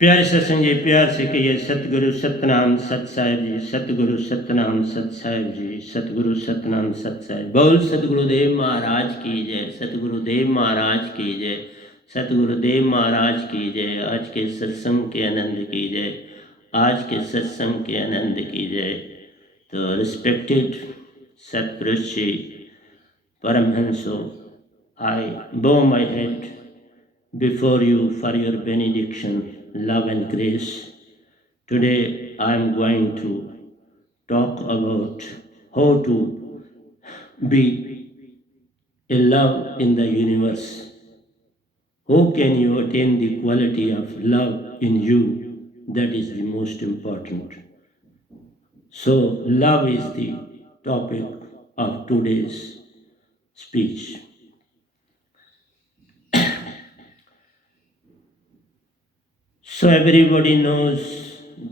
प्यारे सत्संग जी, प्यार से कहिए सतगुरु सतनाम सत साहिब जी, सतगुरु सतनाम सत साहिब जी, सतगुरु सतनाम सत साहिब। बोल सतगुरुदेव महाराज की जय, सतगुरुदेव महाराज की जय, सतगुरुदेव महाराज की जय। आज के सत्संग के आनंद की जय, आज के सत्संग के आनंद की जय। तो रिस्पेक्टेड सतपुरुष जी, परमहंसो, I bow my head before you for your benediction, love and grace. Today I am going to talk about how to be a love in the universe. How can you attain the quality of love in you? That is the most important. So, love is the topic of today's speech. So everybody knows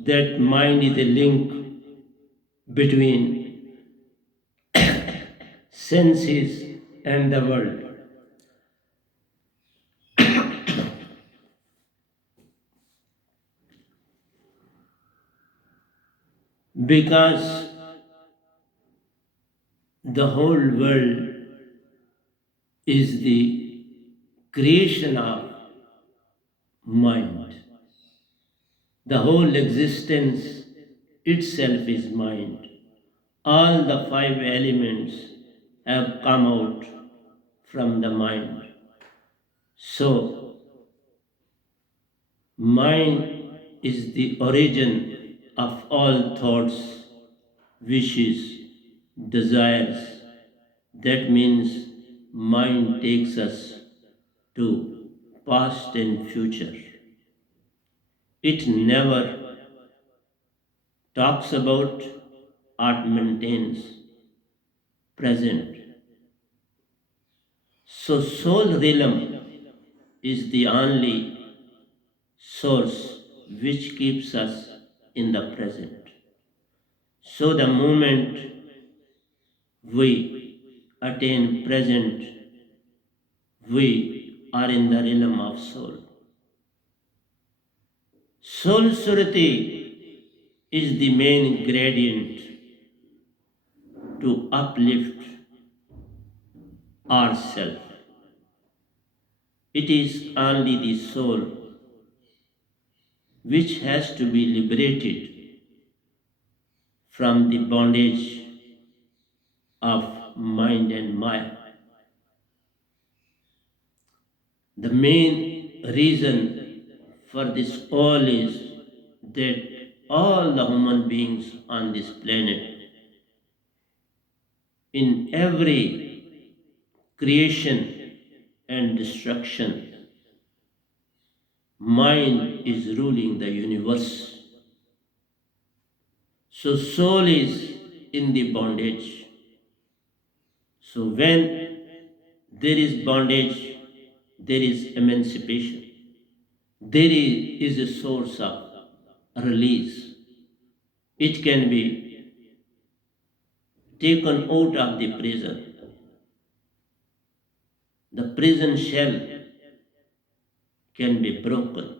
that mind is a link between senses and the world. Because the whole world is the creation of mind. The whole existence itself is mind. All the five elements have come out from the mind. So, mind is the origin of all thoughts, wishes, desires. That means mind takes us to past and future. It never talks about or maintains present. So soul realm is the only source which keeps us in the present. So the moment we attain present, we are in the realm of soul. Soul surati is the main gradient to uplift ourselves. It is only the soul which has to be liberated from the bondage of mind and Maya. The main reason for this all is that all the human beings on this planet, in every creation and destruction, mind is ruling the universe. So soul is in the bondage. So when there is bondage, there is emancipation. There is a source of release. It can be taken out of the prison. The prison shell can be broken.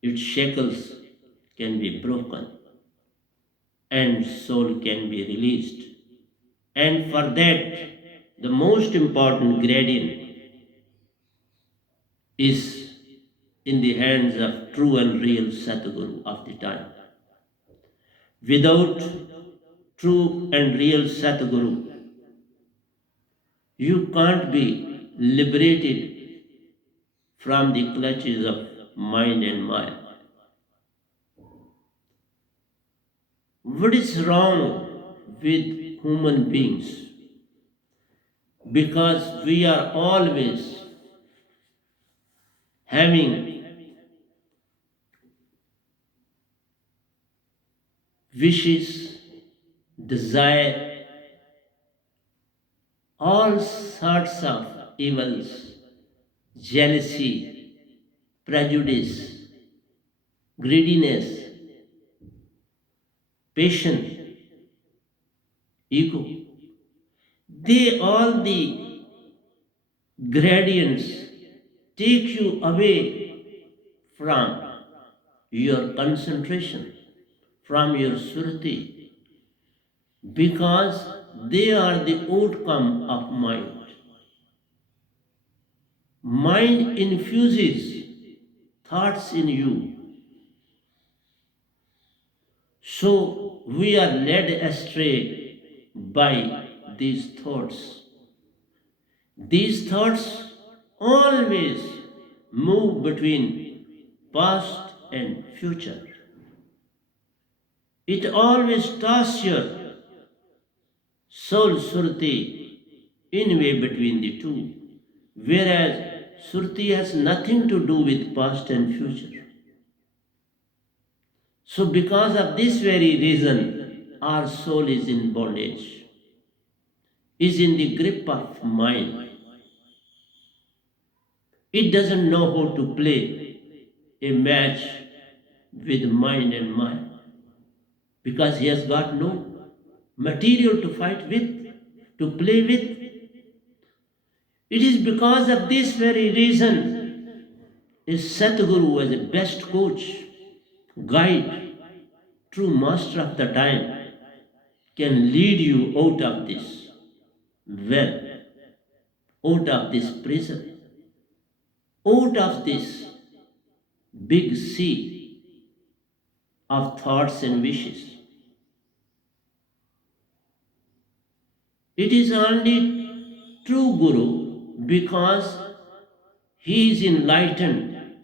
Its shackles can be broken. And soul can be released. And for that, the most important gradient is in the hands of true and real Satguru of the time. Without true and real Satguru, you can't be liberated from the clutches of mind and Maya. What is wrong with human beings? Because we are always having wishes, desire, all sorts of evils, jealousy, prejudice, greediness, passion, ego. They all the gradients take you away from your concentration from your surti, because they are the outcome of mind. Mind infuses thoughts in you. So we are led astray by these thoughts. These thoughts always move between past and future. It always tosses your soul surti in way between the two, whereas surti has nothing to do with past and future. So because of this very reason, our soul is in bondage, is in the grip of mind. It doesn't know how to play a match with mind and mind because he has got no material to fight with, to play with. It is because of this very reason is Satguru as a best coach, guide, true master of the time can lead you out of this well, out of this prison, out of this big sea of thoughts and wishes. It is only true Guru because he is enlightened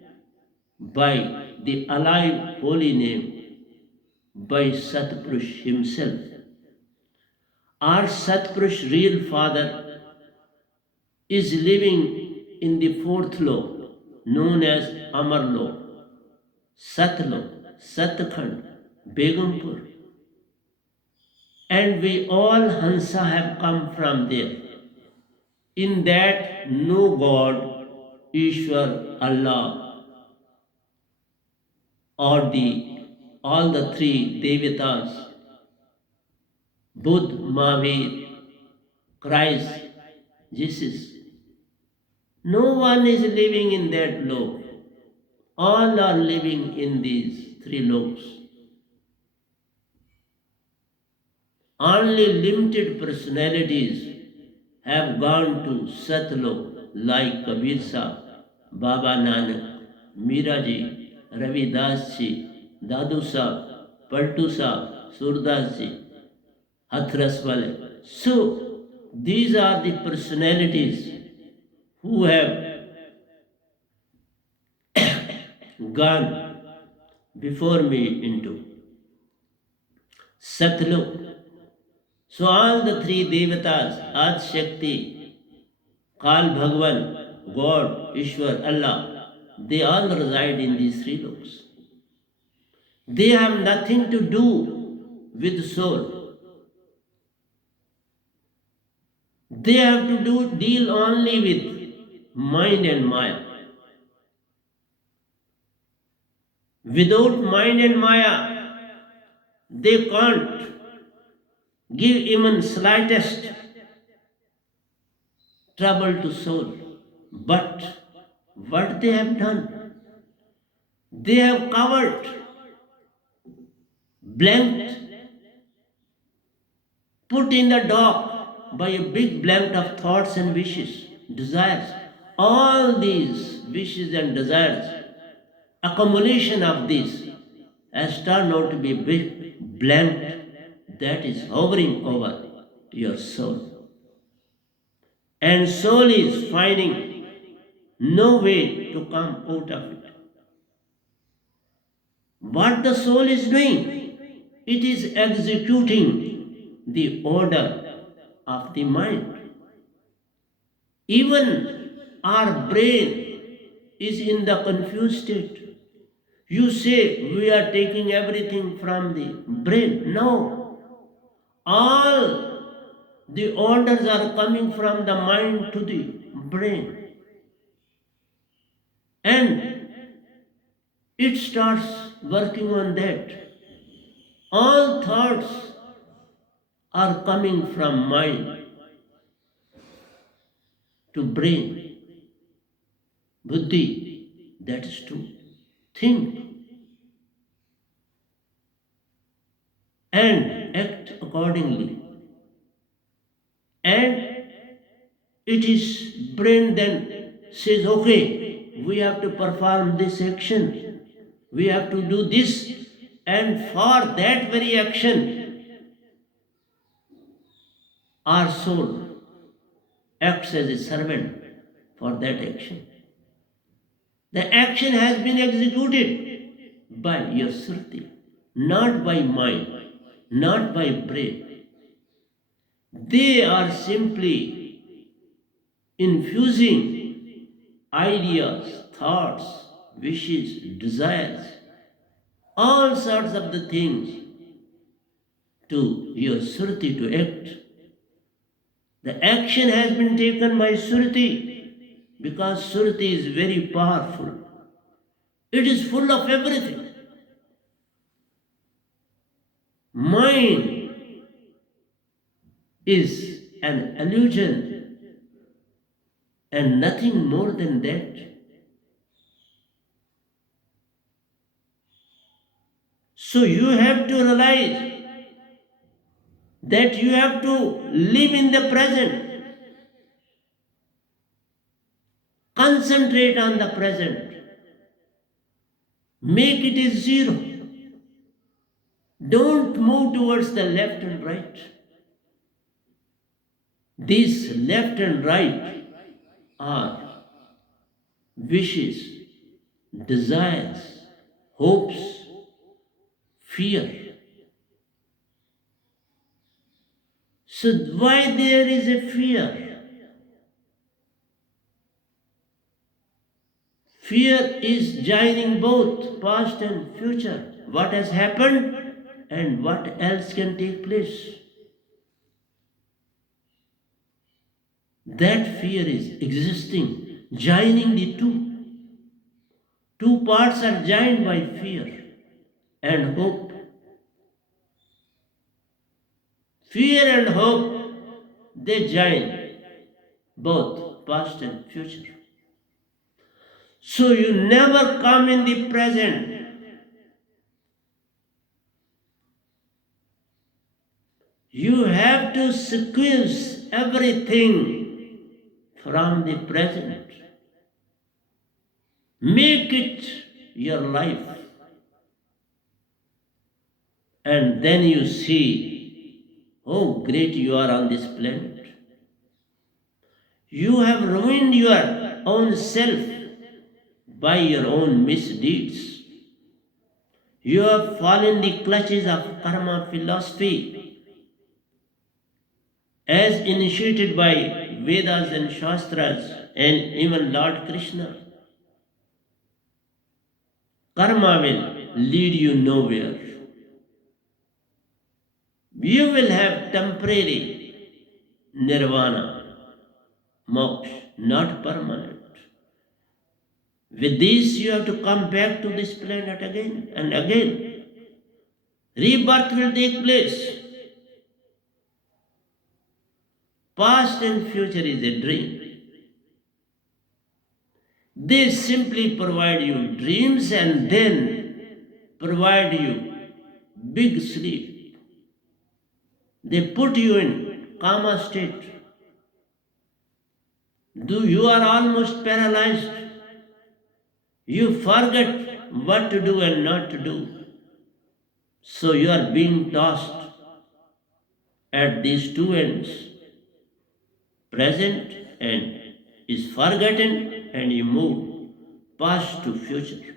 by the alive holy name, by Satpurush himself. Our Satpurush real father is living in the fourth law known as Amar law, Satlo, Satkhand, Begumpur. And we all Hansa have come from there. In that no God, Ishwar, Allah, or the all the three Devatas, Buddha, Mahavir, Christ, Jesus. No one is living in that law. All are living in these three laws. Only limited personalities have gone to Satlo like Kabir Sahib, Baba Nanak, Meera Ji, Ravi Das Ji, Dadu Sahib, Paltu Sahib, Surdas Ji, Hathras Wale. So these are the personalities who have gone before me into Satlok. So all the three Devatas, Ad Shakti, Kal Bhagwan, God, Ishwar, Allah, they all reside in these three loks. They have nothing to do with soul. They have to deal only with mind and Maya. Without mind and Maya, they can't give even slightest trouble to soul. But what they have done, they have covered, blanked, put in the dark by a big blanket of thoughts and wishes, desires. All these wishes and desires, accumulation of this, has turned out to be a big blanket that is hovering over your soul. And soul is finding no way to come out of it. What the soul is doing? It is executing the order of the mind. Even our brain is in the confused state. You say we are taking everything from the brain. No. All the orders are coming from the mind to the brain. And it starts working on that. All thoughts are coming from mind to brain. Buddhi, that is to think. and act accordingly. And it is brain then says, okay, we have to perform this action, we have to do this, and for that very action, our soul acts as a servant for that action. The action has been executed by your Sruti, not by mind, not by brain. They are simply infusing ideas, thoughts, wishes, desires, all sorts of the things to your Sruti to act. The action has been taken by Sruti because Sruti is very powerful. It is full of everything. Mind is an illusion and nothing more than that. So you have to realize that you have to live in the present, concentrate on the present, make it a zero. Don't move towards the left and right. These left and right are wishes, desires, hopes, fear. So why there is a fear? Fear is joining both past and future. What has happened and what else can take place. That fear is existing, joining the two. Two parts are joined by fear and hope. Fear and hope, they join both past and future. So you never come in the present. You have to sequence everything from the present. Make it your life. And then you see how great you are on this planet. You have ruined your own self by your own misdeeds. You have fallen the clutches of karma philosophy as initiated by Vedas and Shastras and even Lord Krishna. Karma will lead you nowhere. You will have temporary nirvana, moksha, not permanent. With this, you have to come back to this planet again and again. Rebirth will take place. Past and future is a dream. They simply provide you dreams and then provide you big sleep. They put you in coma state. You are almost paralyzed. You forget what to do and not to do. So you are being tossed at these two ends, present and is forgotten, and you move past to future.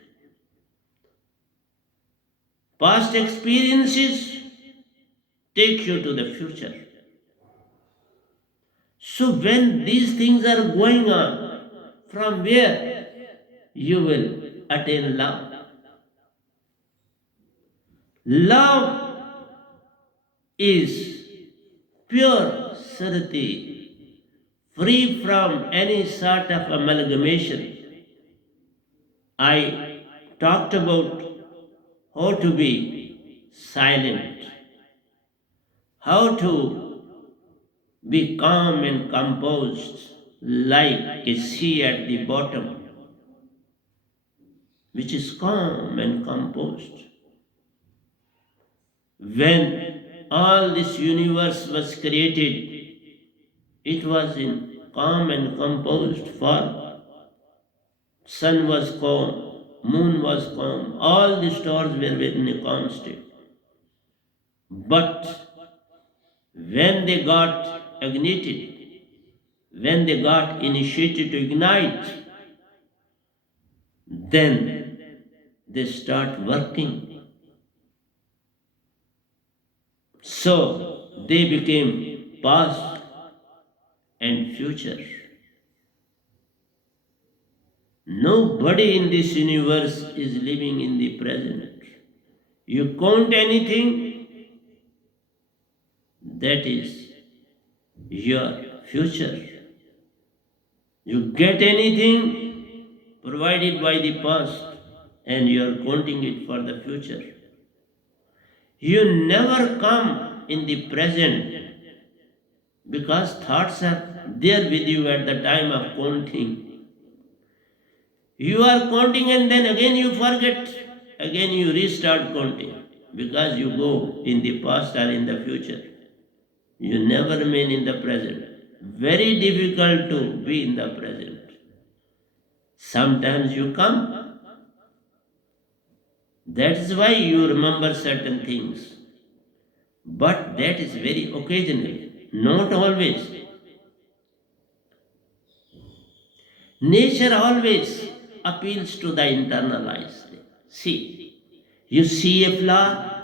Past experiences take you to the future. So when these things are going on, from where you will attain love. Love is pure Sarati, free from any sort of amalgamation. I talked about how to be silent, how to be calm and composed like a sea at the bottom, which is calm and composed. When all this universe was created, it was in calm and composed form. Sun was calm, moon was calm, all the stars were in a calm state. But when they got ignited, when they got initiated to ignite, then they start working. So they became past and future. Nobody in this universe is living in the present. You count anything, that is your future. You get anything provided by the past, and you are counting it for the future. You never come in the present because thoughts are there with you at the time of counting. You are counting and then again you forget, again you restart counting because you go in the past or in the future. You never remain in the present. Very difficult to be in the present. Sometimes you come. That is why you remember certain things. But that is very occasionally, not always. Nature always appeals to the internal eyes. See, you see a flower,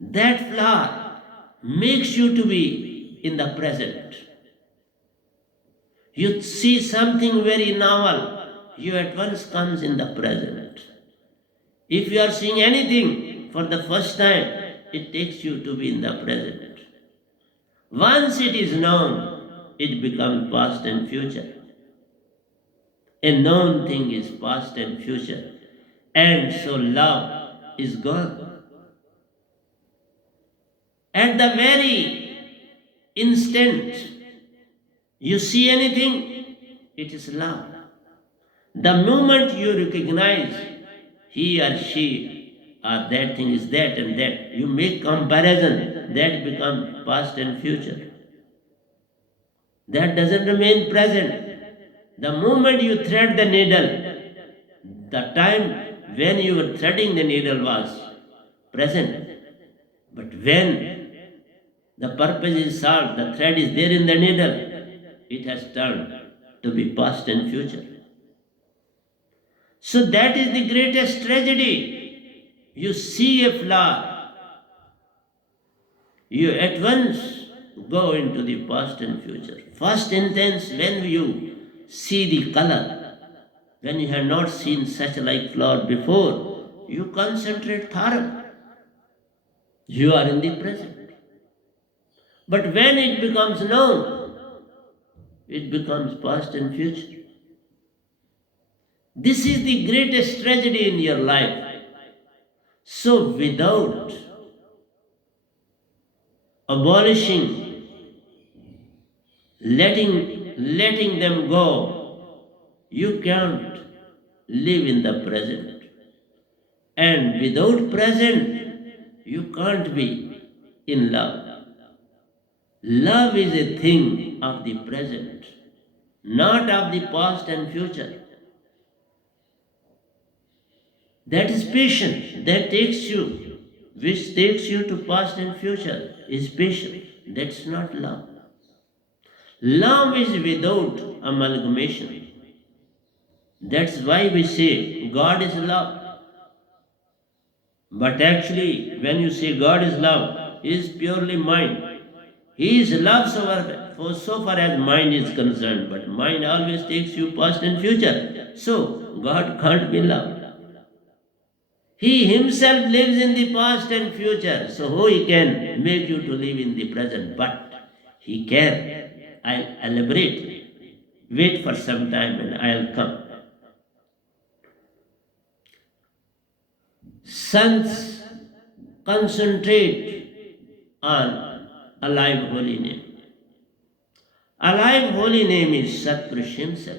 that flower makes you to be in the present. You see something very novel, you at once comes in the present. If you are seeing anything for the first time, it takes you to be in the present. Once it is known, it becomes past and future. A known thing is past and future. And so love is gone. At the very instant you see anything, it is love. The moment you recognize he or she or that thing is that and that, you make comparison, that becomes past and future. That doesn't remain present. The moment you thread the needle, the time when you were threading the needle was present. But when the purpose is solved, the thread is there in the needle, it has turned to be past and future. So that is the greatest tragedy. You see a flower, you at once go into the past and future. First instance, when you see the color, when you have not seen such like flower before, you concentrate thoroughly. You are in the present. But when it becomes known, it becomes past and future. This is the greatest tragedy in your life. So without abolishing, letting them go, you can't live in the present. And without present, you can't be in love. Love is a thing of the present, not of the past and future. That is patience, that takes you, which takes you to past and future, is patience. That's not love. Love is without amalgamation. That's why we say God is love. But actually, when you say God is love, He is purely mind. He is love so far as mind is concerned, but mind always takes you past and future. So, God can't be love. He himself lives in the past and future, so how he can make you to live in the present? But he can. I'll elaborate. Wait for some time and I'll come. Sons concentrate on alive holy name. Alive holy name is Satpurush himself,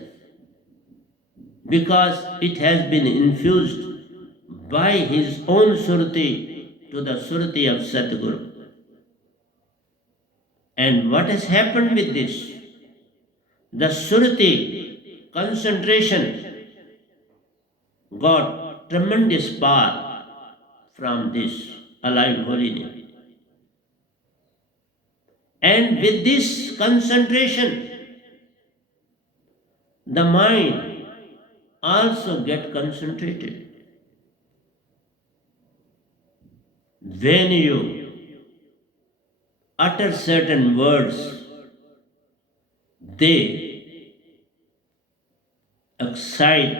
because it has been infused by his own Surti to the Surti of Satguru. And what has happened with this? The Surti concentration got tremendous power from this alive holy name. And with this concentration, the mind also get concentrated. When you utter certain words, they excite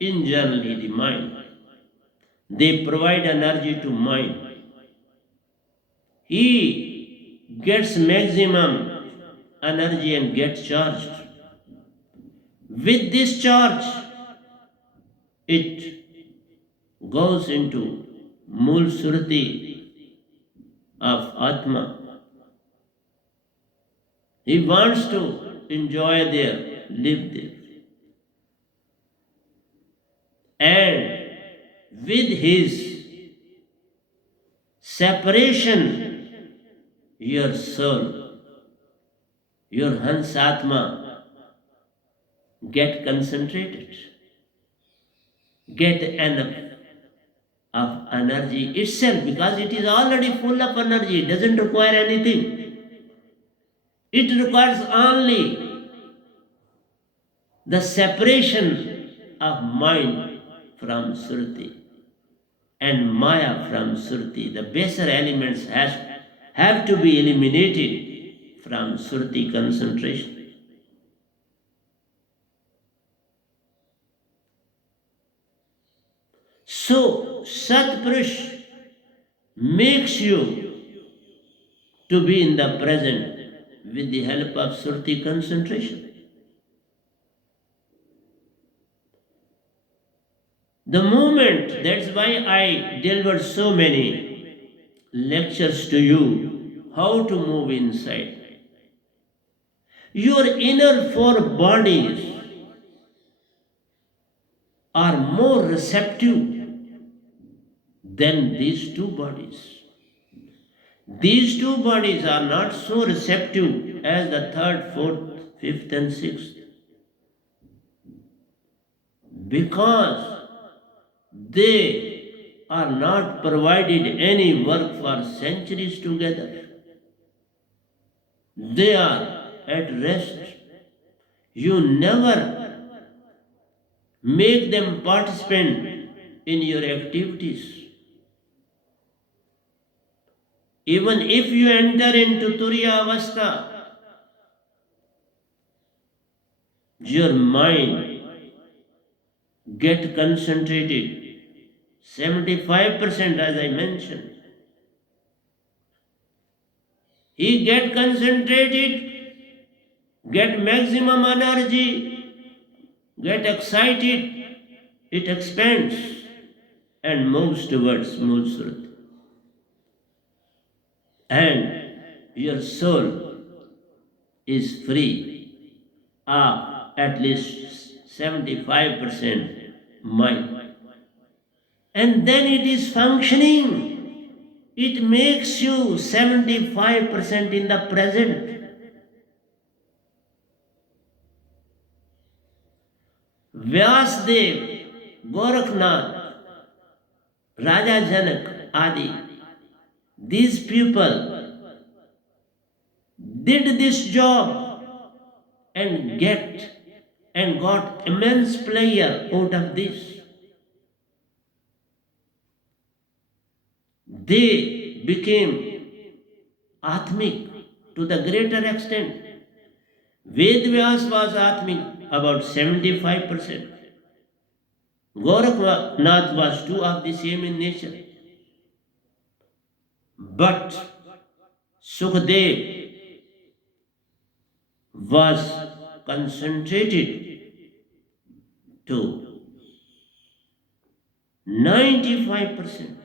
internally the mind. They provide energy to mind. He gets maximum energy and gets charged. With this charge, it goes into Mool Surti of Atma. He wants to enjoy there, live there. And with his separation, your soul, your Hansatma, get concentrated, get enough of energy itself, because it is already full of energy, it doesn't require anything. It requires only the separation of mind from Surti and Maya from Surti. The baser elements have to be eliminated from Surti concentration. So, Satpurush makes you to be in the present with the help of Surti concentration. The moment, that's why I delivered so many lectures to you, how to move inside. Your inner four bodies are more receptive than these two bodies. These two bodies are not so receptive as the third, fourth, fifth, and sixth, because they are not provided any work for centuries together. They are at rest. You never make them participant in your activities. Even if you enter into Turiya Avastha, your mind get concentrated 75%, as I mentioned. He get concentrated, get maximum energy, get excited, it expands and moves towards Mool Surat. And your soul is free of at least 75% mind. And then it is functioning. It makes you 75% in the present. Vyasdev, Gorakhnath, Raja Janak, Adi, these people did this job and got immense pleasure out of this. They became Atmic to the greater extent. Ved Vyas was Atmic about 75%. Gorakhnath was too of the same in nature. But Sukhdev was concentrated to 95%.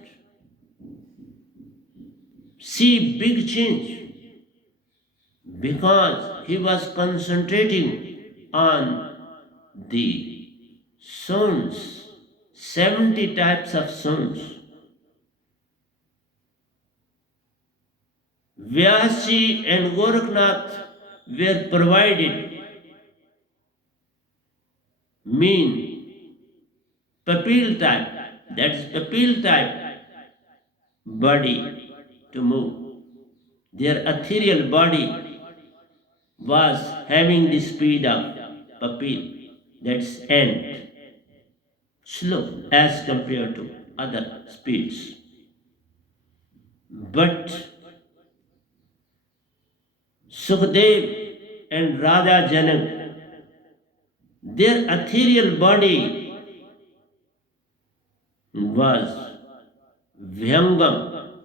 See big change, because he was concentrating on the sounds, 70 types of sounds. Vyasji and Gorakhnath were provided mean papil type, that's papil type body to move. Their ethereal body was having the speed of papil, that's ant, slow as compared to other speeds. But Sukhdev and Radha Janak, their ethereal body was Vyangam,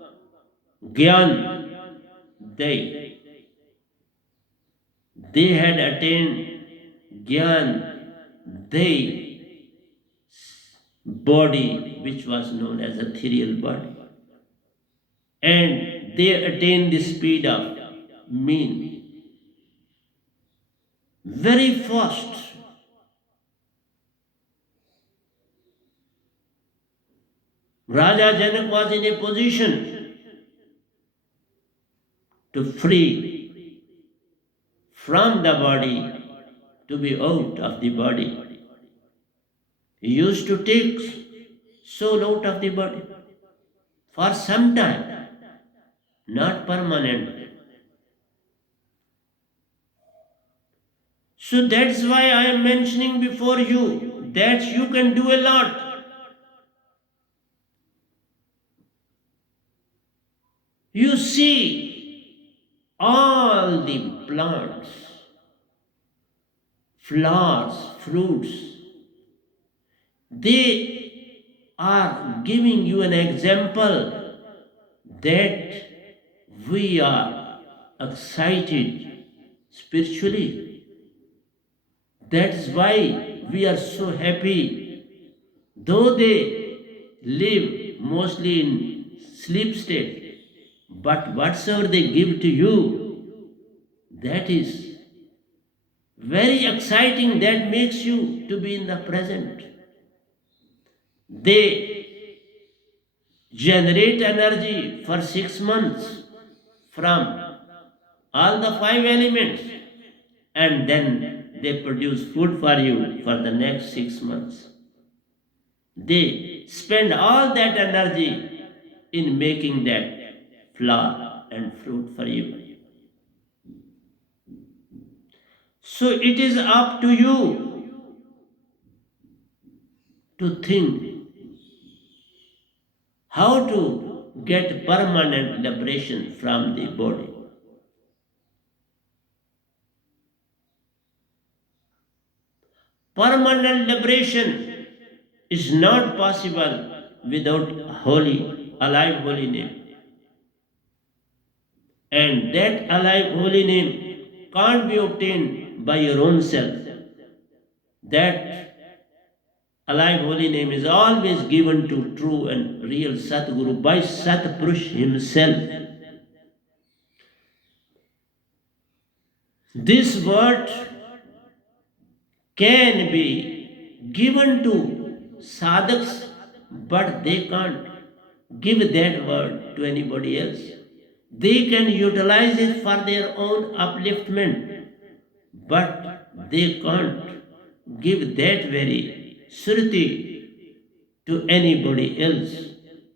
Gyan. They had attained Gyan, they body which was known as ethereal body. And they attained the speed of mean very fast. Raja Janak was in a position to free from the body, to be out of the body. He used to take soul out of the body for some time, not permanent. So that's why I am mentioning before you that you can do a lot. You see all the plants, flowers, fruits, they are giving you an example that we are excited spiritually. That's why we are so happy. Though they live mostly in sleep state, but whatsoever they give to you, that is very exciting, that makes you to be in the present. They generate energy for 6 months from all the five elements, and then they produce food for you for the next 6 months. They spend all that energy in making that flower and fruit for you. So it is up to you to think how to get permanent liberation from the body. Permanent liberation is not possible without holy, alive holy name. And that alive holy name can't be obtained by your own self. That alive holy name is always given to true and real Satguru by Satpurush himself. This word can be given to sadhaks, but they can't give that word to anybody else. They can utilize it for their own upliftment, but they can't give that very Shruti to anybody else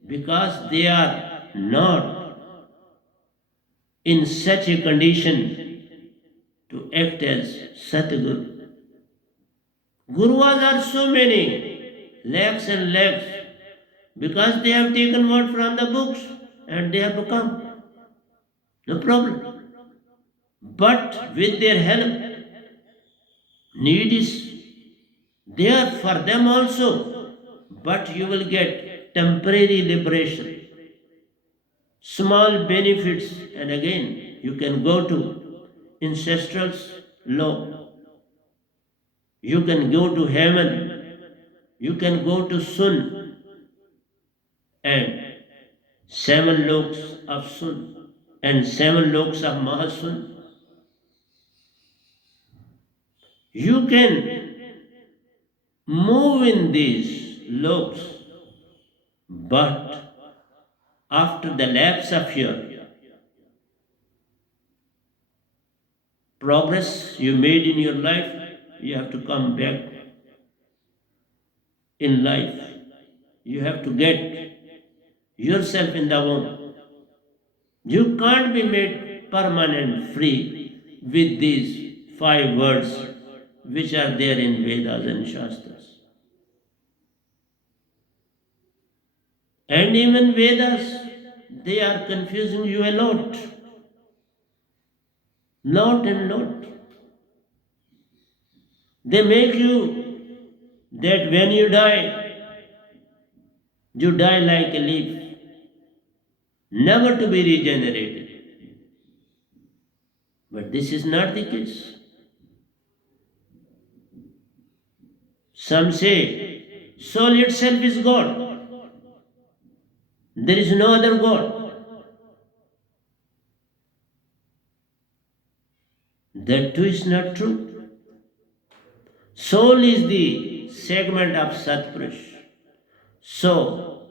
because they are not in such a condition to act as Satguru. Gurus are so many, lakhs and lakhs, because they have taken word from the books and they have become. No problem. But with their help, need is there for them also, but you will get temporary liberation, small benefits, and again you can go to ancestral's law. You can go to heaven, you can go to Sun, and 7 loks of Sun and 7 loks of Mahasun. You can move in these loks, but after the lapse of your progress you made in your life, you have to come back in life. You have to get yourself in the womb. You can't be made permanent free with these 5 words which are there in Vedas and Shastras. And even Vedas, they are confusing you a lot. Lot and lot. They make you that when you die like a leaf, never to be regenerated. But this is not the case. Some say soul itself is God. There is no other God. That too is not true. Soul is the segment of Satpurush. So,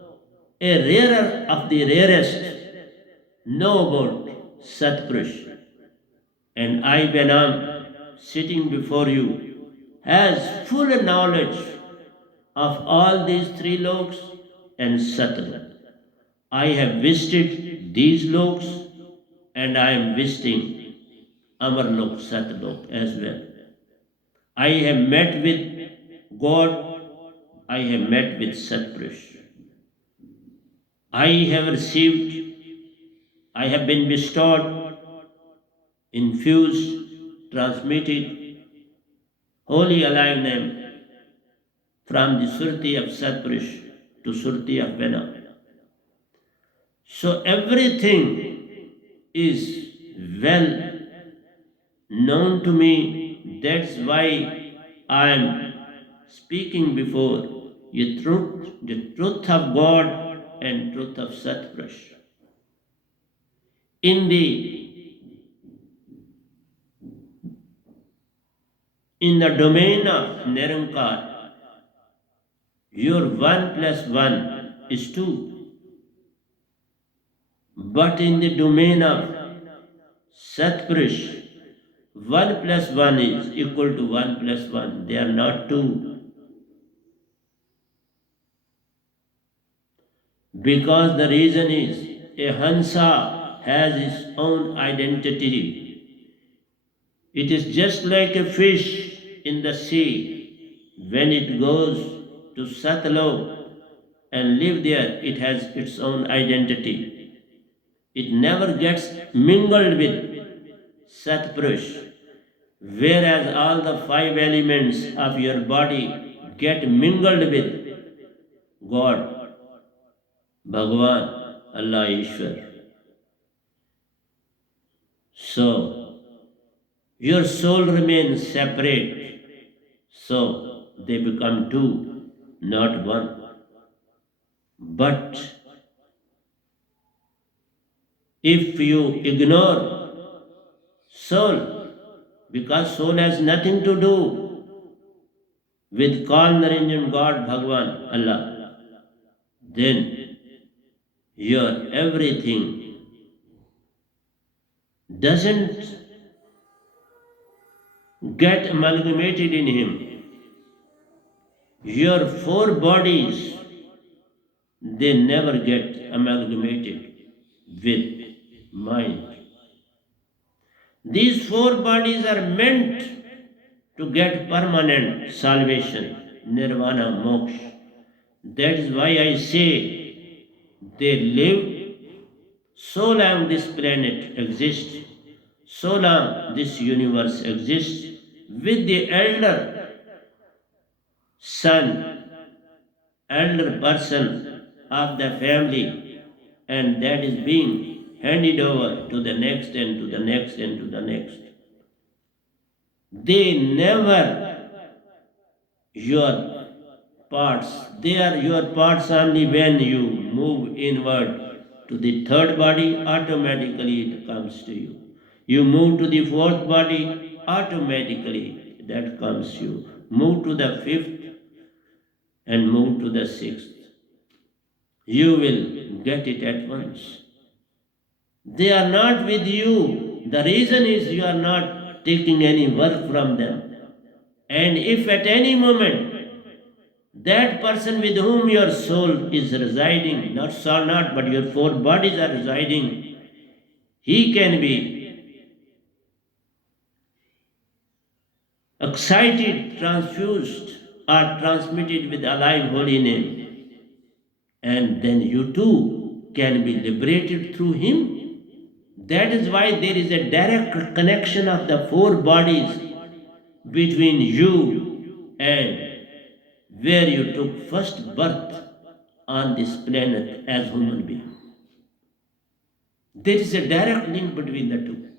a rarer of the rarest know about Satpurush. And I, when I am sitting before you, has full knowledge of all these 3 loks and Sattva. I have visited these loks and I am visiting Amarlok, Satlok as well. I have met with God, I have met with Satpurush. I have received, I have been bestowed, infused, transmitted holy alive name from the Surti of Satpurush to Surti of Vena. So everything is well known to me. That's why I am speaking before you the truth of God and truth of Satpurush. In the domain of Nirankar, your 1 plus 1 is 2. But in the domain of Satpurush, 1 plus 1 is equal to 1 plus 1. They are not 2. Because the reason is a Hansa has its own identity. It is just like a fish in the sea. When it goes to Satlok and live there, it has its own identity. It never gets mingled with Satpurush, whereas all the 5 elements of your body get mingled with God, Bhagavan, Allah, Ishwar. So, your soul remains separate, so they become 2, not 1. But if you ignore soul, because soul has nothing to do with Kal Naranjan God, Bhagavan, Allah, then your everything doesn't get amalgamated in him. Your 4 bodies, they never get amalgamated with mind. These 4 bodies are meant to get permanent salvation, nirvana, moksha. That is why I say they live so long this planet exists, so long this universe exists, with the elder son, elder person of the family, and that is being handed over to the next and to the next and to the next. They never your parts, they are your parts only when you move inward to the 3rd body, automatically it comes to you. You move to the 4th body, automatically that comes to you. Move to the 5th and move to the 6th. You will get it at once. They are not with you. The reason is you are not taking any work from them. And if at any moment that person with whom your soul is residing, not soul, not, but your four bodies are residing, he can be excited, transfused, or transmitted with alive holy name. And then you too can be liberated through him. That is why there is a direct connection of the four bodies between you and where you took first birth on this planet as human being. There is a direct link between the two.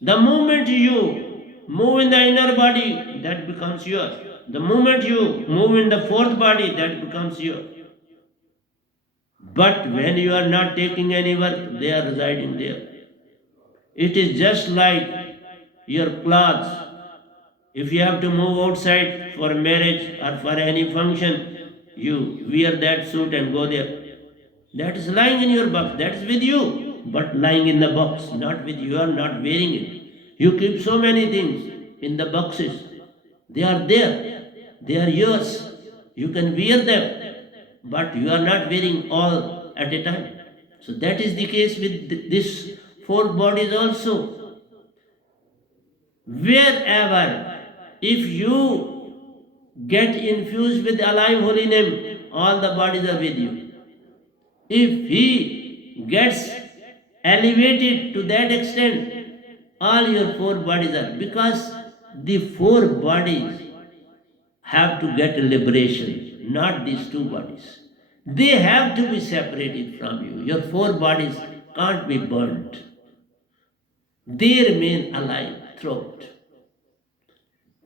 The moment you move in the inner body, that becomes yours. The moment you move in the fourth body, that becomes yours. But when you are not taking any work, they are residing there. It is just like your clothes. If you have to move outside for marriage or for any function, you wear that suit and go there. That is lying in your box. That is with you, but lying in the box, not with you. You are not wearing it. You keep so many things in the boxes. They are there. They are yours. You can wear them, but you are not wearing all at a time. So that is the case with this four bodies also. Wherever, if you get infused with alive holy name, all the bodies are with you. If he gets elevated to that extent, all your four bodies are, because the four bodies have to get liberation, not these two bodies. They have to be separated from you. Your four bodies can't be burnt. They remain alive throughout.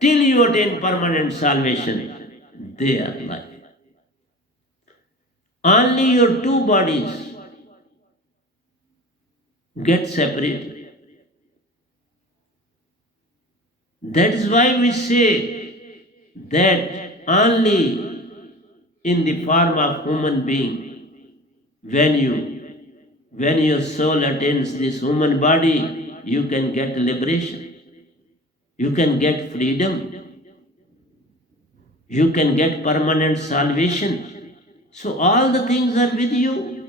Till you attain permanent salvation, they are alive. Only your two bodies get separated. That is why we say that only in the form of human being, when your soul attains this human body, you can get liberation, you can get freedom, you can get permanent salvation. So all the things are with you.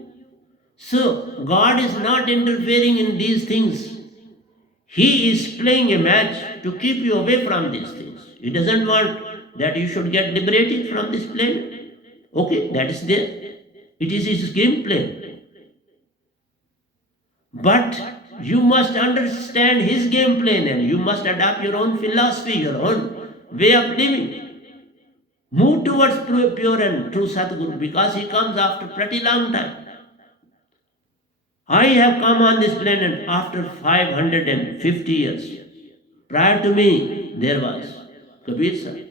So God is not interfering in these things. He is playing a match to keep you away from these things. He doesn't want that you should get liberated from this planet. Okay, that is there. It is his game plan. But you must understand his game plan and you must adopt your own philosophy, your own way of living. Move towards pure and true Sadguru, because he comes after pretty long time. I have come on this planet after 550 years. Prior to me, there was Kabir Sahib.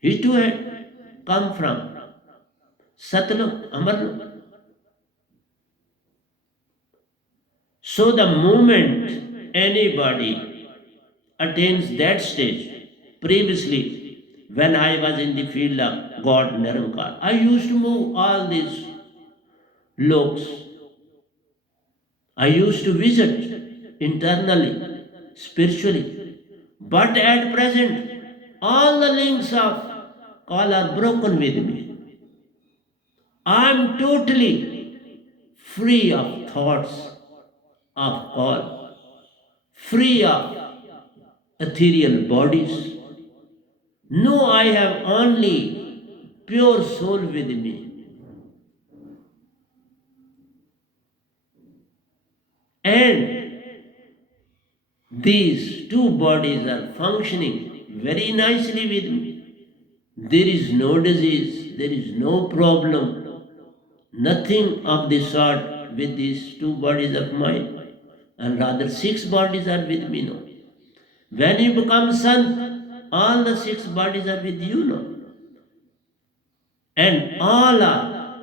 He too had come from Satlok, Amarlok. So the moment anybody attains that stage, previously when I was in the field of God Nirankar, I used to move all these loks. I used to visit internally, spiritually. But at present, all the links of call are broken with me. I am totally free of thoughts of call, free of ethereal bodies. No, I have only pure soul with me. And these two bodies are functioning very nicely with me. There is no disease, there is no problem, nothing of the sort with these two bodies of mine. And rather, six bodies are with me now. When you become son, all the six bodies are with you now. And all are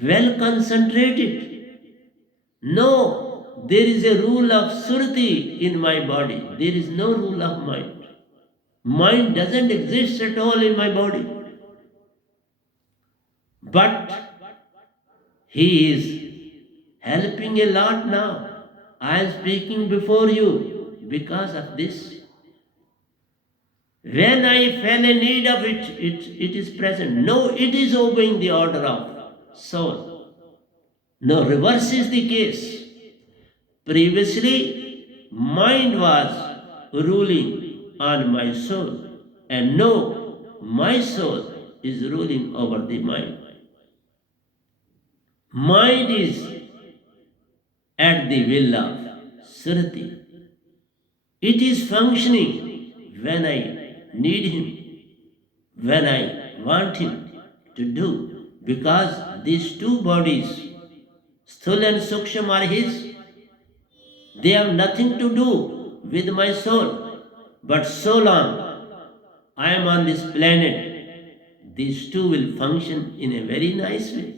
well concentrated. No, there is a rule of surti in my body. There is no rule of mind. Mind doesn't exist at all in my body. But he is helping a lot now. I am speaking before you because of this. When I feel a need of it, it is present. No, it is obeying the order of soul. No, reverse is the case. Previously, mind was ruling on my soul, and no, my soul is ruling over the mind. Mind is at the will of Surati. It is functioning when I need him, when I want him to do, because these two bodies, Sthul and Suksham, are his. They have nothing to do with my soul. But so long I am on this planet, these two will function in a very nice way.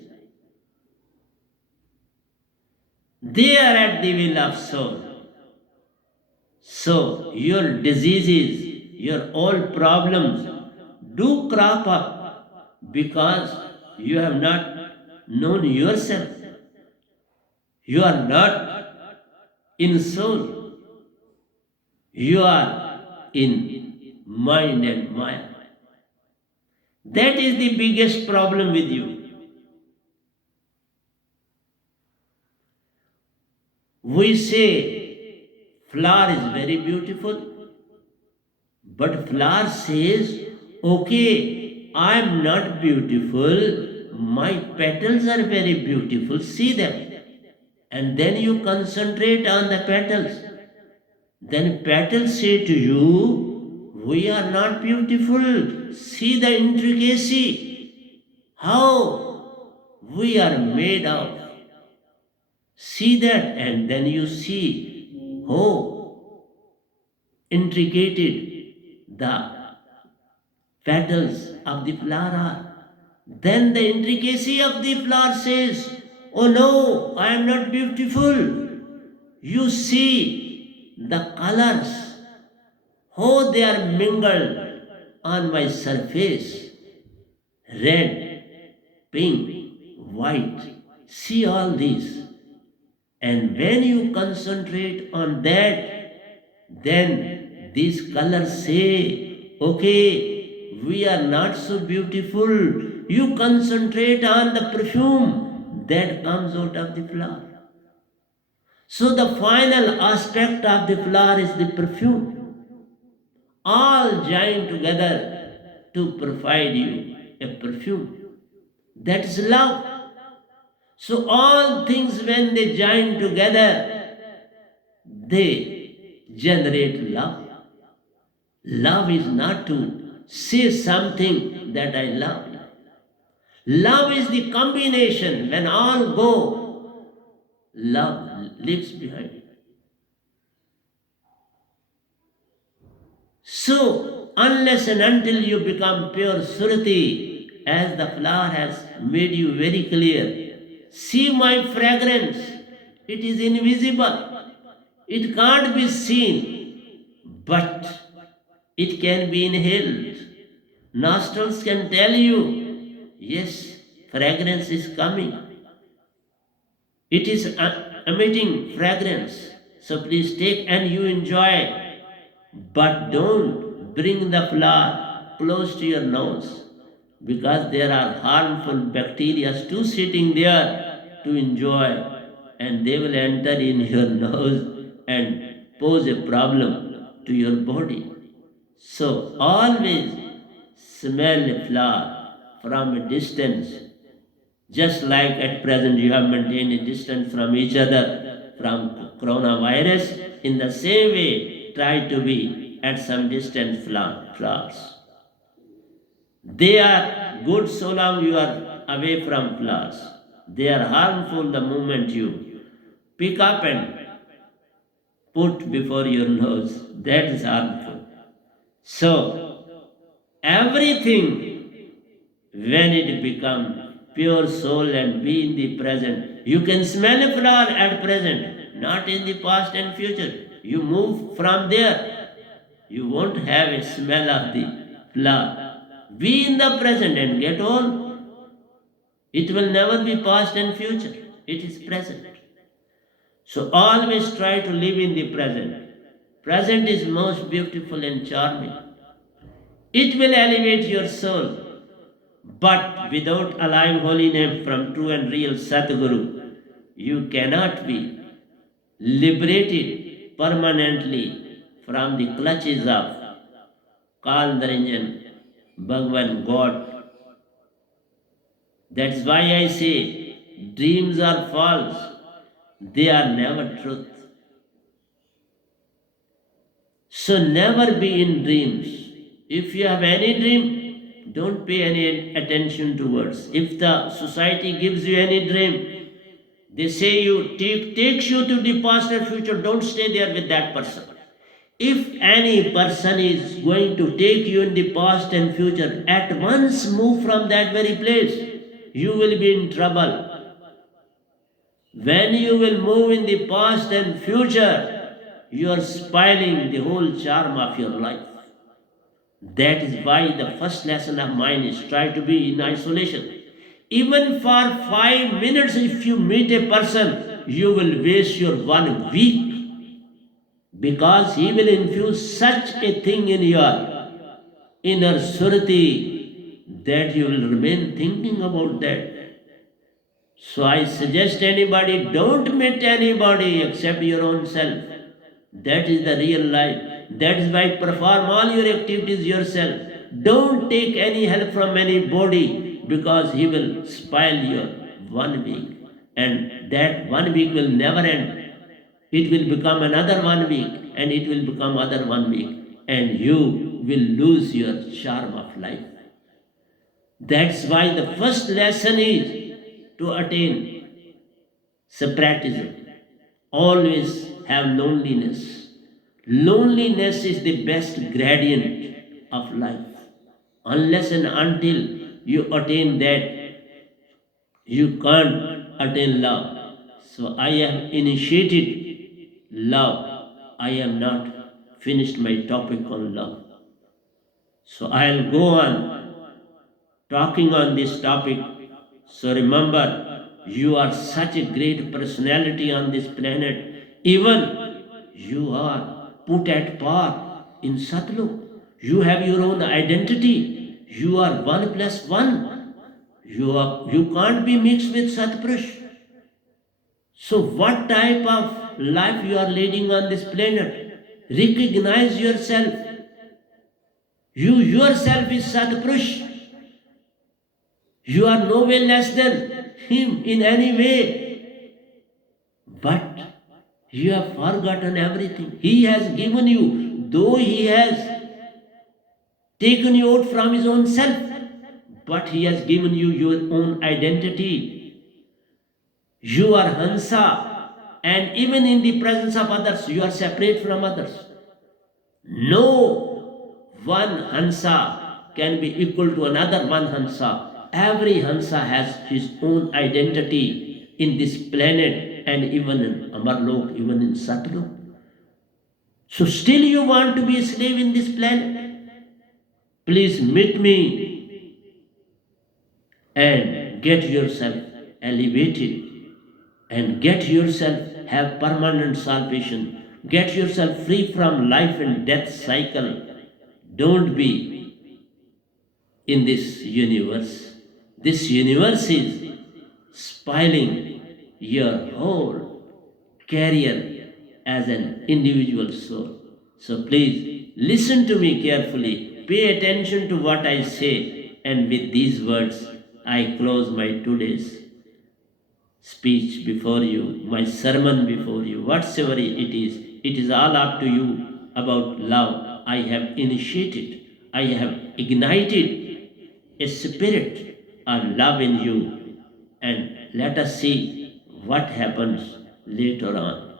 They are at the will of soul. So your diseases, your old problems do crop up because you have not known yourself. You are not in soul. You are in mind and Maya. That is the biggest problem with you. We say flower is very beautiful, but flower says, okay, I am not beautiful, my petals are very beautiful, see them. And then you concentrate on the petals. Then petals say to you, we are not beautiful, see the intricacy, how we are made of. See that, and then you see how intricated the petals of the flower are. Then the intricacy of the flower says, oh no, I am not beautiful. You see the colors, how they are mingled on my surface. Red, pink, white. See all these. And when you concentrate on that, then these colors say, okay, we are not so beautiful. You concentrate on the perfume that comes out of the flower. So the final aspect of the flower is the perfume. All join together to provide you a perfume. That is love. So all things, when they join together, they generate love. Love is not to say something that I love. Love is the combination. When all go, love leaves behind. So, unless and until you become pure Surati, as the flower has made you very clear, see my fragrance, it is invisible, it can't be seen, but it can be inhaled. Nostrils can tell you, yes, fragrance is coming. It is emitting fragrance. So please take and you enjoy. But don't bring the flower close to your nose, because there are harmful bacteria too sitting there to enjoy, and they will enter in your nose and pose a problem to your body. So always smell a flower from a distance, just like at present you have maintained a distance from each other from coronavirus. In the same way, try to be at some distance flowers. They are good so long you are away from flowers. They are harmful the moment you pick up and put before your nose. That is harmful. So, everything, when it becomes pure soul and be in the present, you can smell a flower at present, not in the past and future. You move from there, you won't have a smell of the flower. Be in the present and get on. It will never be past and future. It is present. So always try to live in the present. Present is most beautiful and charming. It will elevate your soul. But without alive holy name from true and real Satguru, you cannot be liberated permanently from the clutches of Kal Niranjan, Bhagavan, God. That's why I say dreams are false, they are never truth. So never be in dreams. If you have any dream, don't pay any attention towards. If the society gives you any dream, they say you takes you to the past and future, don't stay there with that person. If any person is going to take you in the past and future, at once move from that very place. You will be in trouble. When you will move in the past and future, you are spoiling the whole charm of your life. That is why the first lesson of mine is try to be in isolation. Even for 5 minutes, if you meet a person, you will waste your 1 week, because he will infuse such a thing in your inner surati that you will remain thinking about that. So I suggest anybody, don't meet anybody except your own self. That is the real life. That is why perform all your activities yourself. Don't take any help from anybody, because he will spoil your 1 week. And that 1 week will never end. It will become another 1 week, and it will become other 1 week. And you will lose your charm of life. That's why the first lesson is to attain separatism. Always have loneliness. Loneliness is the best gradient of life. Unless and until you attain that, you can't attain love. So I have initiated love. I have not finished my topic on love. So I'll go on talking on this topic. So remember, you are such a great personality on this planet. Even you are put at par in Satlok. You have your own identity. You are 1+1. You can't be mixed with Satpurush. So what type of life you are leading on this planet? Recognize yourself. You yourself is Satpurush. You are no way less than him in any way. But you have forgotten everything. He has given you, though he has taken you out from his own self, but he has given you your own identity. You are Hansa, and even in the presence of others, you are separate from others. No one Hansa can be equal to another one Hansa. Every Hansa has his own identity in this planet, and even in Amarlok, even in Satlok. So still you want to be a slave in this planet? Please meet me and get yourself elevated, and get yourself have permanent salvation. Get yourself free from life and death cycle. Don't be in this universe. This universe is spoiling your whole career as an individual soul. So please listen to me carefully. Pay attention to what I say. And with these words, I close my today's speech before you, my sermon before you, whatsoever it is all up to you about love. I have initiated, I have ignited a spirit of love in you, and let us see what happens later on.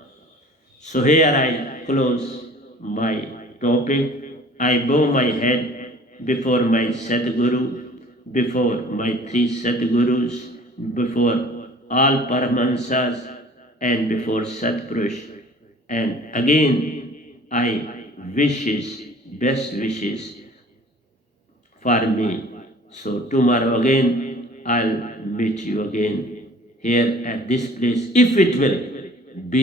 So here I close my topic. I bow my head before my Sadguru, before my 3 Sadgurus, before all Paramahansas, and before Satpurush. And again I best wishes for me. So tomorrow again I'll meet you again here at this place, if it will be